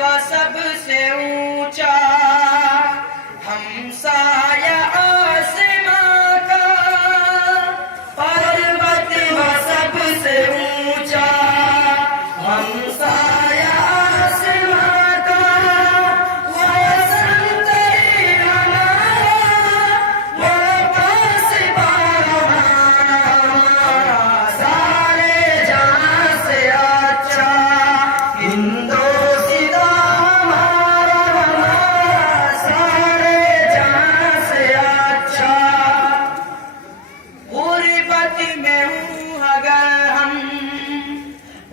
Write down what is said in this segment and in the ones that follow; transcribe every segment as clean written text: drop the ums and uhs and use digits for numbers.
सिवा सबसे ऊंचा हमसाया आसमां का, पर्वत व सबसे ऊंचा हमसाया आसमां का, वो संतरी हमारा वो पासबान हमारा, सारे जहां से अच्छा हिंदोस्तान हमारा, हमारा सारे जहां से अच्छा। गुर्बत में हूँ अगर हम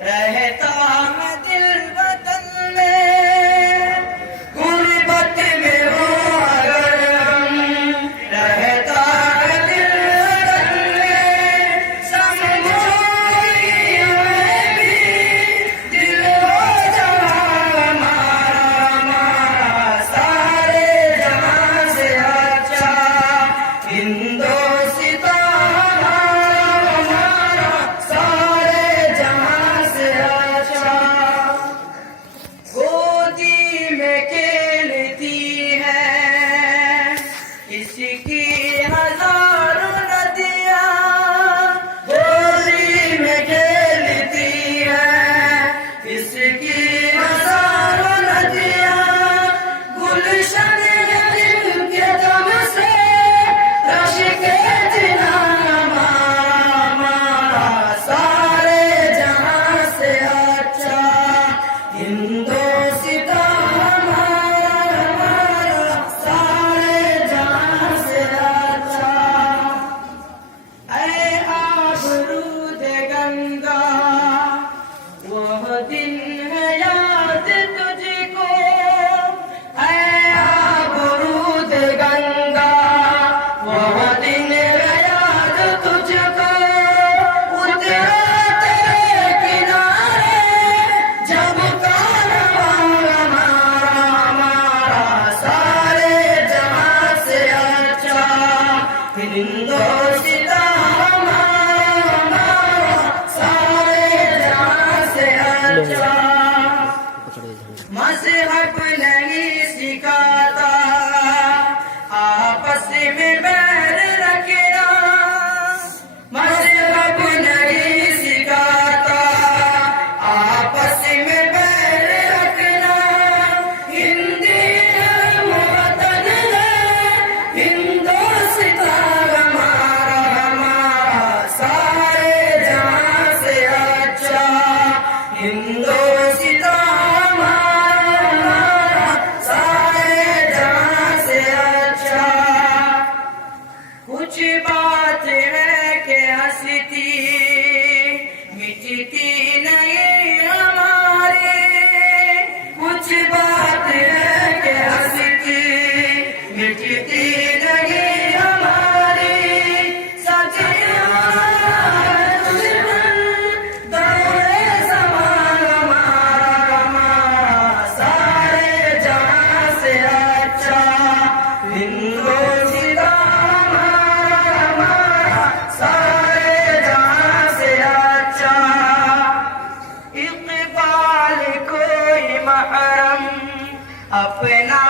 रहता है दिल वतन में, गुर्बत में हूँ अगर हम रहता है दिल वतन में, समझो कि हमें भी दिल हो जहां हमारा, हमारा सारे जहां से अच्छा हिंदोस्तान हमारा, हमारा सारे जहां से अच्छा। गोदी में खेलती है इसकी हजारों नदियां, गोदी में खेलती है इसकी हजारों नदियां, गुलशन है जिनके दम से रश के जिना हमारा, हमारा सारे जहां से अच्छा हिंदोस्तान हमारा, हमारा सारे जहां से अच्छा। ऐ आबरूद गंगा वह दिन है याद तुझको, ऐ आबरूद गंगा वह दिन है याद तुझको, उतरा तेरे किनारे जब कारवां हमारा, हमारा सारे जहां से अच्छा हिंदोस्तान हमारा, हमारा सारे जहां से अच्छा। मज़हब नहीं सिखाता आपस में बैर रखना, मज़हब नहीं सिखाता आपस में बैर रखना, हिंदी धर्म वतन है हिंदोस्तान हमारा, हमारा सारे जहां से अच्छा हिंदोस्तान हमारा, हमारा सारे जहां से अच्छा। कुछ बात है कि हंसती मिटती नहीं हमारी, कुछ बात है कि हंसती मिटती नहीं हमारी, सदियों दुश्मन दौड़े ज़मां हमारा, हमारा सारे जहां से अच्छा हिंदोस्तान हमारा, हमारा सारे जहां से अच्छा। इक़बाल कोई महरम अपना